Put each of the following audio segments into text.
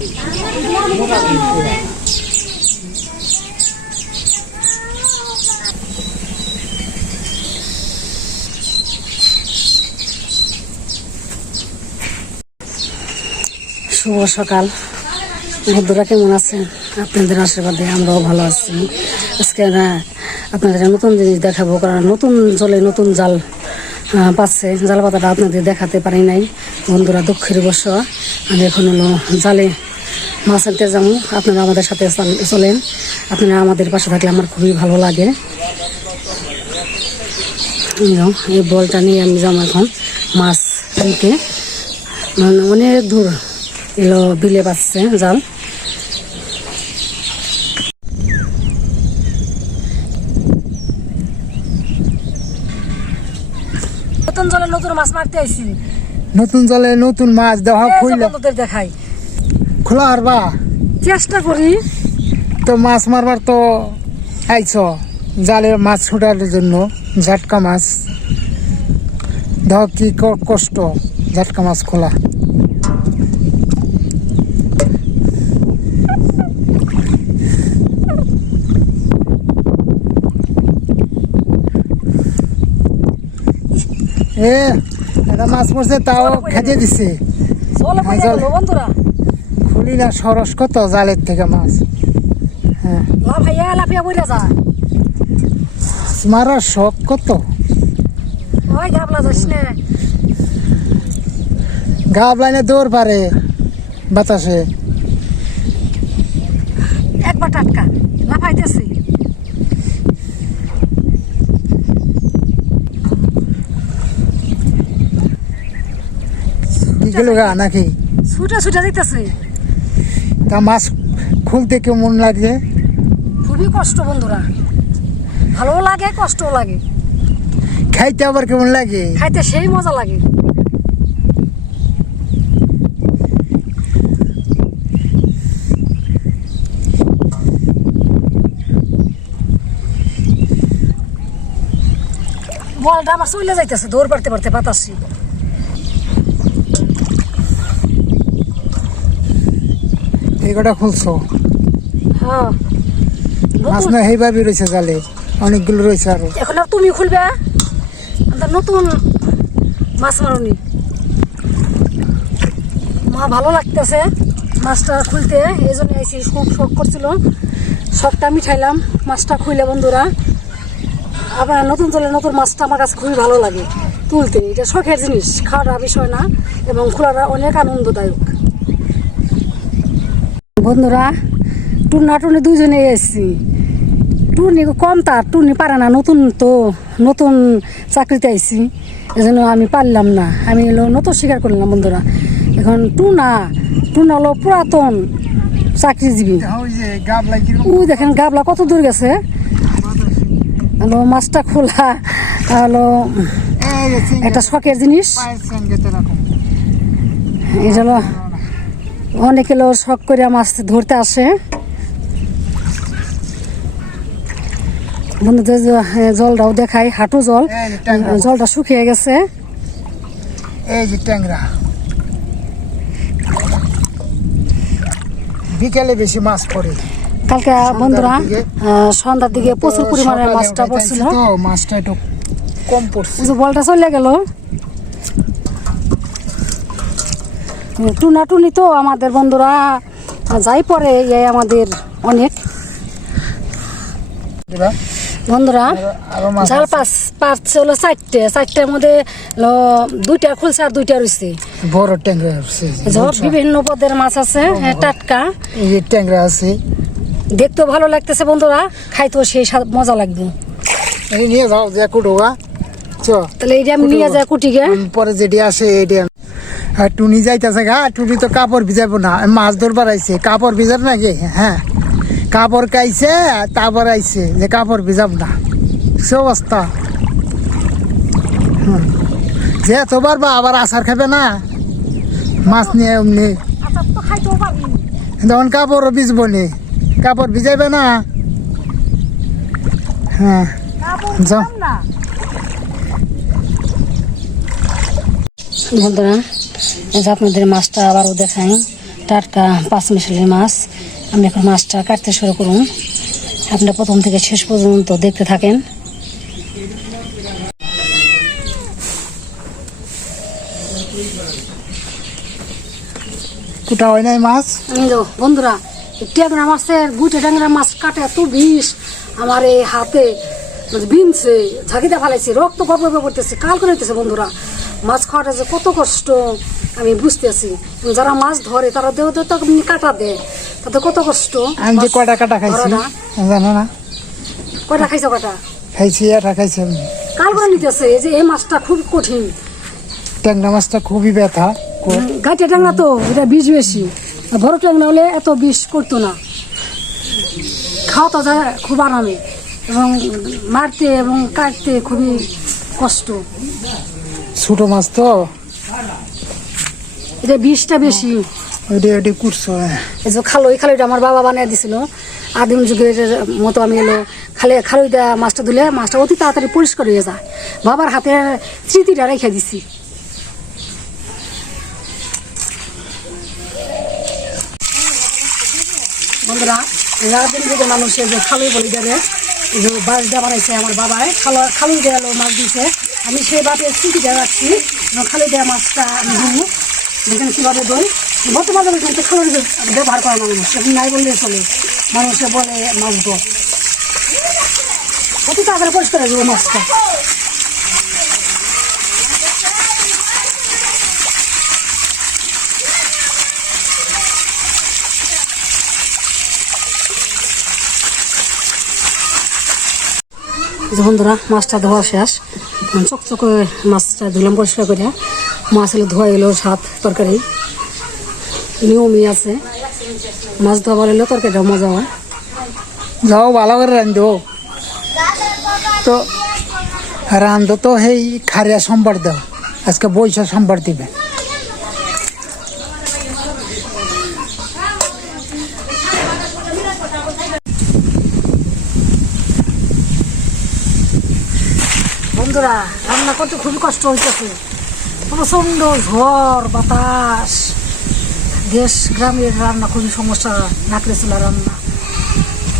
শুভ সকাল। বন্ধুরা, কেমন আছেন? আপনাদের আশীর্বাদে আমরাও ভালো আছি। আজকে আপনাদের নতুন জিনিস দেখাবো, কারণ নতুন জলে নতুন জাল পাচ্ছে। জাল পাতাটা আপনাদের দেখাতে পারি নাই। বন্ধুরা, দুঃখের বস আমি এখন হলো জালে মাছ আনতে যাব। আপনারা আমাদের সাথে চাল- চলেন। আপনারা আমাদের পাশে থাকলে আমার খুবই ভালো লাগে। এই বলটা নিয়ে আমি যাব এখন মাছ আনতে মানে অনেক দূর এলো বিলে পাচ্ছে জাল। নতুন জলে নতুন মাছ মারতে আইছি। নতুন জলে নতুন মাছ যে খুইলে দেখাই। খোলা হারবা চেষ্টা করি। তো মাছ মারবার তো আইছ জালে মাছ ছুটার জন্য ঝাটকা মাছ। দেহ কি কষ্ট ঝাটকা মাছ খোলা। এ এটা মাছ পড়ছে তাও খেতে দিছে। গেল বন্ধুরা। না সরস কত জালের থেকে মাছ? হ্যাঁ। লাফাইয়া লাফিয়া পড়ে যা। মারার শখ কত? ওই গাবলা যাস না। দৌড় পারে বাতাসে। একবার টাটকা লাফাইতেছি। কি গেল গা নাকি? ছুটে ছুটে দিতেছে তা মাছ খুলতে কেমন লাগে খুবই কষ্ট বন্ধুরা। ভালো লাগে কষ্টও লাগে। খাইতে আবার কেমন লাগে? খাইতে সেই মজা লাগে। বলটা আমার চলে যাইতেছে দৌড় পারতে পারতে বাতাসি। এই কটা খুলছো? হ্যাঁ। মাছ না সেইভাবে রয়েছে জালে। অনেকগুলো রয়েছে আরও। এখন আর তুমি খুলবে? নতুন মাছ মারুনি। মা ভালো লাগতেছে মাছটা খুলতে এই জন্য এসে খুব শখ করছিল। শখটা মিঠাইলাম মাছটা খুইলে বন্ধুরা। আবার নতুন জলে নতুন মাছটা আমার কাছে খুবই ভালো লাগে তুলতে। এটা শখের জিনিস খাওয়াটা বিষয় না এবং খোলাটা অনেক আনন্দদায়ক। বন্ধুরা টুনা টুনি দুজনে এসেছি। টুনি কম তার টুনি পারে না নতুন তো নতুন চাকরিতে আইছি। এজন্য আমি পারলাম না আমি হলো নতুন স্বীকার করলাম বন্ধুরা। এখন টুনা টুনা হলো পুরাতন চাকরিজীবী। গাব দেখেন গাবলা কত দূর গেছে। হলো মাছটা খোলা হলো একটা শখের জিনিস। এই হলো অনেকে লোক শখ করে মাছ ধরতে আসে। বন্ধুদের জলটাও দেখাই হাঁটু জল। জলটা শুকিয়ে গেছে। এই যে ট্যাংরা। বিকেলে বেশি মাছ পড়ে। কালকে বন্ধুরা সন্ধ্যার দিকে প্রচুর পরিমাণে মাছটা পড়ছিল। মাছটা একটু কম পড়ছে। বলটা চলে গেল। টুনা টুনি তো আমাদের বন্ধুরা যাই পরে এই আমাদের অনেক। বন্ধুরা? আছে। পাঁচ পাঁচ হলো চারটে। চারটের মধ্যে দুইটা খুলছে আর দুইটা রয়েছে বড় ট্যাংরা আছে বিভিন্ন পদের মাছ আছে হ্যাঁ, টাটকা। এই ট্যাংরা আছে। দেখতেও ভালো লাগতেছে বন্ধুরা খাইতেও সেই মজা লাগবে। নিয়ে যাও যে কুটুগা। তাহলে এইটা আমি নিয়ে যাই কুটিকে। পরে যেটি আসে এটি টুনি যাইতেছে গা টুনি তো কাপড় ভিজাবো না। মাছ ধরবার আইছে। কাপড় ভিজার নাকি? হ্যাঁ। কাপড় কাইছে তারপর আইছে যে কাপড় ভিজাব না। সে অবস্থা। যে তোবার বা আবার আচার খাবে না মাছ নিয়ে এমনি তখন কাপড় ভিজবো নি। কাপড় ভিজাইবে না। হ্যাঁ। যাও বন্ধুরা যে আপনাদের মাছটা আবারও দেখাই। টাটকা পাঁচ মিশালি মাছ। আমি এখন মাছটা কাটতে শুরু করুন। আপনারা প্রথম থেকে শেষ পর্যন্ত দেখতে থাকেন। কুটা হয় নাই মাছ? বন্ধুরা ট্যাংরা মাছের গুটে ট্যাংরা মাছ কাটে এত বিষ। আমার এই হাতে মানে বিনছে ঝাঁকিতে ফেলাইছে রক্ত গর্ব করতেছে কাল করে দিতেছে বন্ধুরা। মাছ খাওয়াটা যে কত কষ্ট। আমি বুঝতেছি যারা মাছ ধরে তারা দেহ তো এমনি কাটা দেয়। তাতে কত কষ্ট? আমি যে কয়টা কাটা খাইছি। জানো না? কয়টা খাইছো কয়টা? খাইছি এটা খাইছি আমি। কাল করে নিতেছে? এই যে এই মাছটা খুব কঠিন। ট্যাংরা মাছটা খুবই ব্যথা। গাইতে ট্যাংরা তো এটা বিষ বেশি। বড় ট্যাংরা হলে এত বিষ করতো না। খাওয়া তো যায় খুব আরামে। এবং মারতে এবং কাটতে খুবই কষ্ট। ছোট মাছ তো। এটা বিষটা বেশি। হ্যাঁ। এই যে খালই খালইটা আমার বাবা বানিয়ে দিছিল। আদিম যুগের মতো আমি এলো। খালে খালইটা মাছটা দিলে মাছটা অতি তাড়াতাড়ি পরিষ্কার হয়ে যায়। বাবার হাতের স্মৃতিটা রেখে দিছি। বন্ধুরা রাতের যুগে মানুষের যে খালুই বলি দেবে। যে বাঁশটা বানাইছে আমার বাবায় খালো খালুই দেওয়া মাছ দিয়েছে আমি সেই বাপের স্মৃতিটা রাখছি। খালুই দেওয়া মাছটা আমি দেখেন কীভাবে দই? বর্তমানে কিন্তু খালুর ব্যবহার করে মানুষ। এখন নাই বললে চলে। মানুষে বলে মাছ দো অতি তাড়াতাড়ি পরিষ্কার হয়ে যাবে মাছটা। বন্ধুরা, মাছটা ধোয়া শেষ। চকচকে মাছটা ধুলাম পরিষ্কার করে। মাছ হলে ধোয়া এলো সাত তরকারি। নিয়মই আছে। মাছ ধোয়া এলো তরকারিটা মজা হয়। যাও, ভালো করে রান্ধো তো রান্ধো তো সেই খারিয়া সম্বার দাও। আজকে বৈশা সম্বার দিবে। বন্ধুরা, রান্না করতে খুবই কষ্ট হইতেছে। প্রচণ্ড ঝড় বাতাস। দেশ গ্রামের রান্না খুবই সমস্যা নাকড়ে চলা রান্না।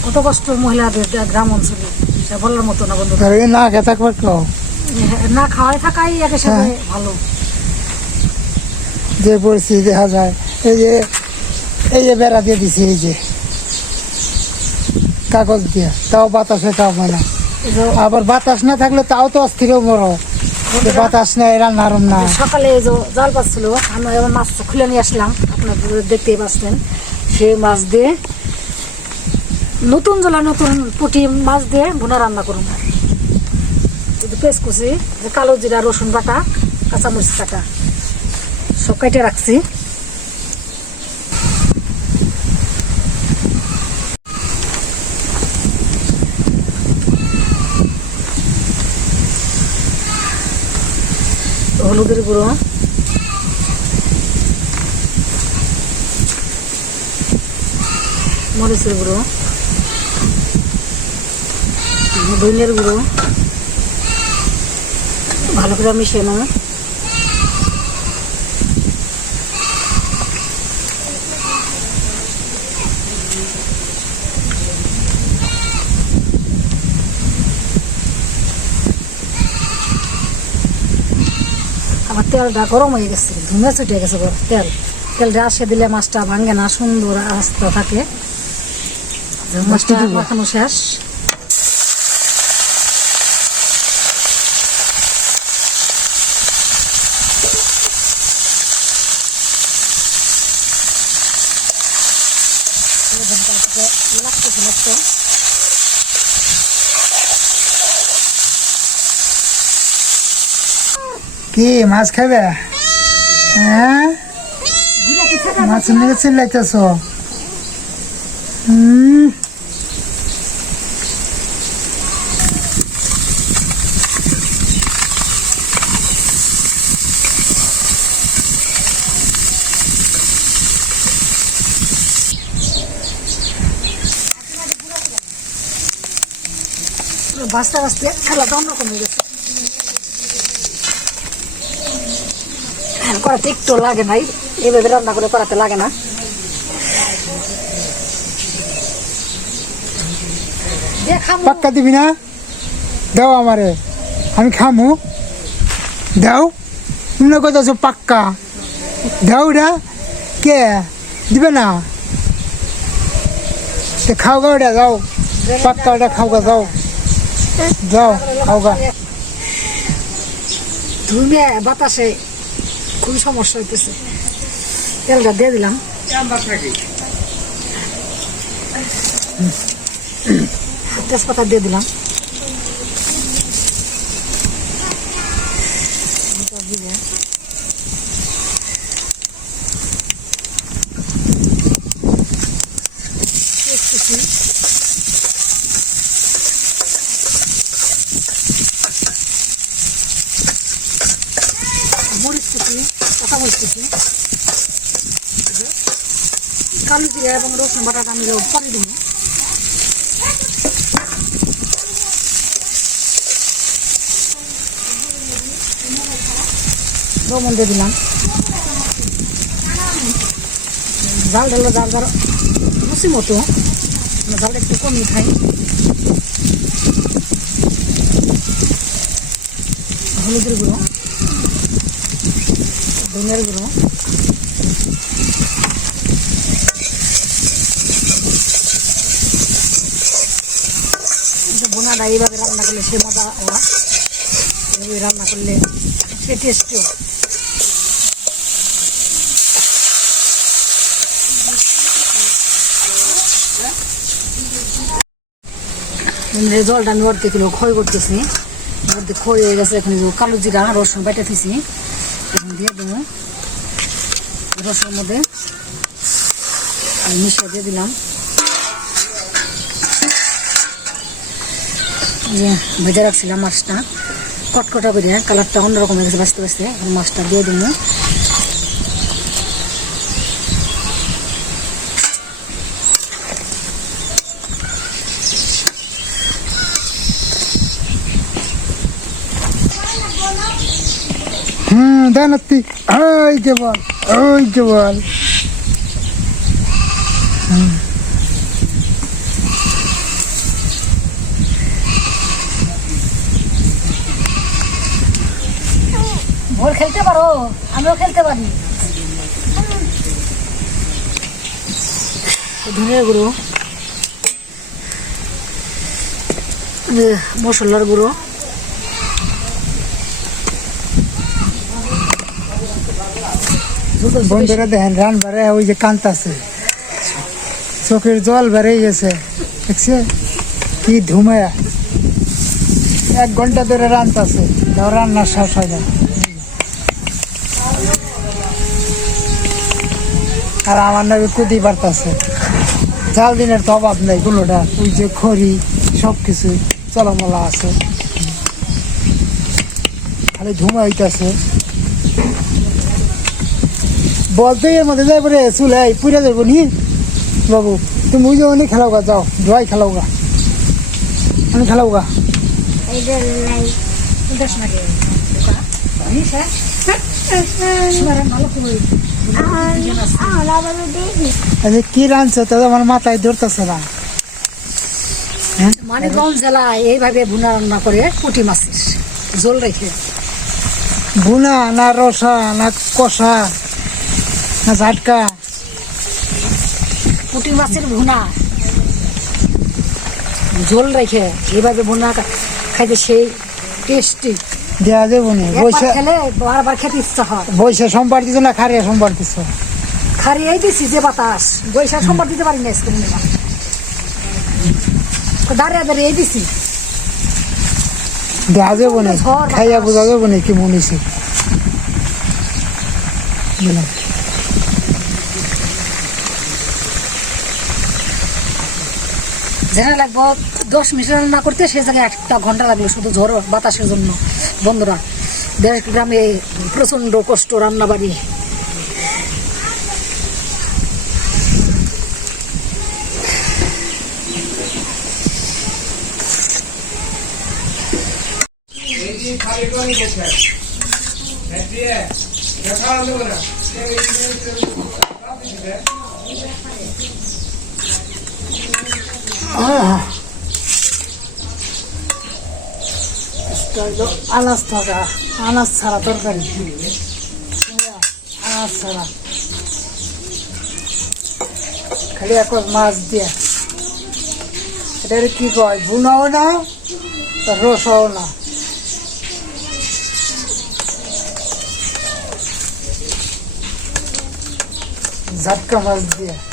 কত কষ্ট মহিলাদের গ্রাম অঞ্চলে সে বলার মতো না বন্ধুরা। আর না থাকবে না খাওয়াই থাকাই একে সাথে ভালো। যে পরিস্থিতি দেখা যায় এই যে এই যে বেড়া দিয়ে দিছে এই যে কাগজ দিয়ে তাও বাতাসে তাও মানে এই যে আবার বাতাস না থাকলে তাও তো অস্থির মরো বাতাস নেই, রান্না না সকালে জল পাচ্ছিল, আমি এবার মাছ খুলে নিয়ে আসলাম। আপনার দেখতেই পাচ্ছেন সেই মাছ দিয়ে নতুন জলা, নতুন পুঁটি মাছ দিয়ে ভুনা রান্না করুন। পেঁচকুচি কালো জিরা, রসুন বাটা, কাঁচামরিচ কাটা সব কেটে রাখছি হলুদের গুঁড়ো। মরিচের গুঁড়ো। ধনিয়ার গুঁড়ো। ভালো করে মিশিয়ে নেব। তেলটা গরম হয়ে গেছে ধুমে ছুটে গেছে তেল। তেলটা আসে দিলে মাছটা ভাঙে না সুন্দর আস্তে থাকে। মাছটা মাখানো শেষ। লাগতেছে লাগতো কি মাছ খাবে হ্যাঁ? মাছ নিয়ে চিল্লাইতেছ? হুম। বাঁচতে বাঁচতে খেলাটা অন্যরকম হয়ে গেছে। করাতে একটু লাগে নাই। এইভাবে রান্না করে করাতে লাগে না। পাক্কা দিবি না? দাও আমারে। আমি খামু। দাও। তুমি কথা পাক্কা। দাও রা কে? দিবে না। খাও গা ওটা যাও। পাক্কা ওটা খাও গা যাও। যাও খাও ধুমে বাতাসে খুবই সমস্যা হইতেছে। তেলটা দিয়ে দিলাম। তেজপাতা দিয়ে দিলাম এটা দিলে দেখতেছি। মরিচ মরিচ কুচি কালো জিরা এবং রসুন বাটাটা আমি পরে দেবো। লবণ দিয়ে দিলাম। জাল ঢালো জাল জাল লুচি মতো। জালটা একটু কমিয়ে খাই। হলুদের গুঁড়ো। ধনিয়ার গুঁড়ো। বোনাটা এইভাবে রান্না করলে সে মজা রান্না করলে সে জলটা আমি অর্ধেক ক্ষয় করতেছি। মধ্যে ক্ষয় হয়ে গেছে, এখন কালো জিরা, রসুন বেটে দিছি। দিয়ে দেবো। রসের মধ্যে মিশিয়ে দিয়ে দিলাম। ভেজে রাখছিলাম মাছটা, কটকটা করে, কালারটা অন্যরকম হয়ে গেছে বাঁচতে বাঁচতে মাছটা দিয়ে দেবো তুই ওই যে বল ওই যে বল ভোর খেলতে পারো আমিও খেলতে পারি। ধনিয়ার গুঁড়ো। এ, মশলার গুঁড়ো। বন্ধুরা দেখেন, রান বারে ওই যে কান্তাছে। চোখের জল বেড়ে গেছে। দেখছে? কি ধুমায়া। এক ঘণ্টা ধরে রান্তাছে। তাও রান্নার শেষ হয় না। আর আমার নামে কুদি বাড়তাছে জাল দিনের তো অভাব নেই গুলোটা ওই যে খড়ি সব কিছু চলামলা আছে। খালি ধুমা হইতাছে। বলতে এর মধ্যে যাই পরে চুলে পুরে যাব নি? বাবু তুমি বুঝে নি খেলাও গা যাও জয় খেলাও গা। আমি খেলাও গা। হ্যাঁ যে কি রাঁধছো তো আমার মাথায় ধরতেছে না। মানিকগঞ্জ জেলায় এইভাবে ভুনা রান্না করে পুঁটি মাছের ঝোল রেখে। বুনা না রসা না কষা। না ঝাটকা। পুঁটি মাছের ভুনা। ঝোল রেখে এইভাবে ভুনা খাইতে সেই টেস্টি। দেওয়া যাব নি। বৈশা খেলে বারবার খেতে ইচ্ছা হয়। বৈশা সোমবার দিছো না খারিয়া সোমবার দিছো? খারিয়াই দিছি যে বাতাস। বৈশাখ সম্পর দিতে পারি না আজকে মনে। দাঁড়িয়ে দাঁড়িয়ে দিছি দেওয়া যাব নি। খাইয়া। বোঝা যাব নি কি মনিছি বুঝলাম যেখানে লাগবো, দশ মিটার না করতে সেই জায়গায় একটা ঘণ্টা লাগল, শুধু ঝড় বাতাসের জন্য বন্ধুরা, দেশ গ্রামে প্রচণ্ড কষ্ট রান্নাবাড়ি Yeah. আনাজ থাকা, আনাজ ছাড়া তরকারি আনাজ ছাড়া। খালি এক মাছ দিয়া। এটা কি কয়? বুনাও না রসাও না। ঝাটকা মাছ দিয়া।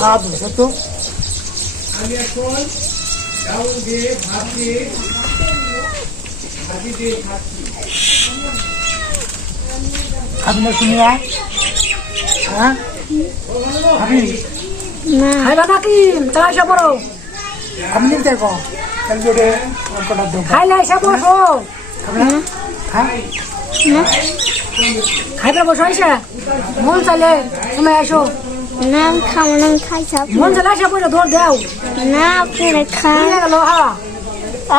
স্বাদ হচ্ছে তো। আপনি শুনিয়া হ্যাঁ? আপনি খাইবা নাকি? তাই এসে পড়ো। আপনি দেখো? খাইলে এসে বসো। হ্যাঁ? খাইবে বসো এসে মন চাইলে তুমি এসো না আমি খাব না আমি খাই সব মন দৌড় দেও। না আপনারা খান।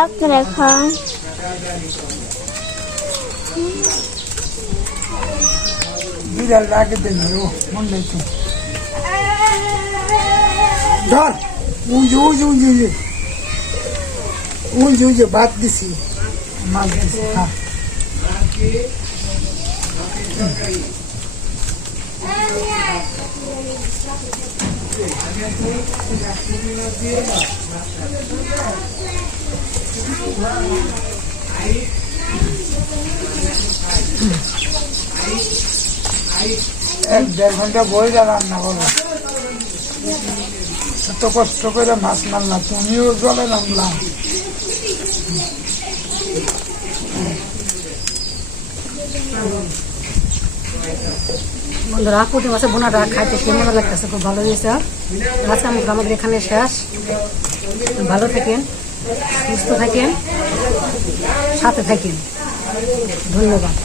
আপনারা খান। বিড়াল দেন মন ধর উঁজে উঁজে উঁজে উঁজে উঁজে উঁজে ভাত দিছি। মাছ দিছি হ্যাঁ এক দেড় ঘণ্টা বই যা রান্না করব এত কষ্ট করে মাছ মারলাম তুমিও জলে নামলাম বন্ধুরা, পুঁটি মাছের বোনাটা খাইতে সুন্দর লাগতেছে, খুব ভালো হয়েছে। আজকে আমি আমাদের এখানে শেষ। ভালো থাকেন, সুস্থ থাকেন, সাথে থাকেন। ধন্যবাদ।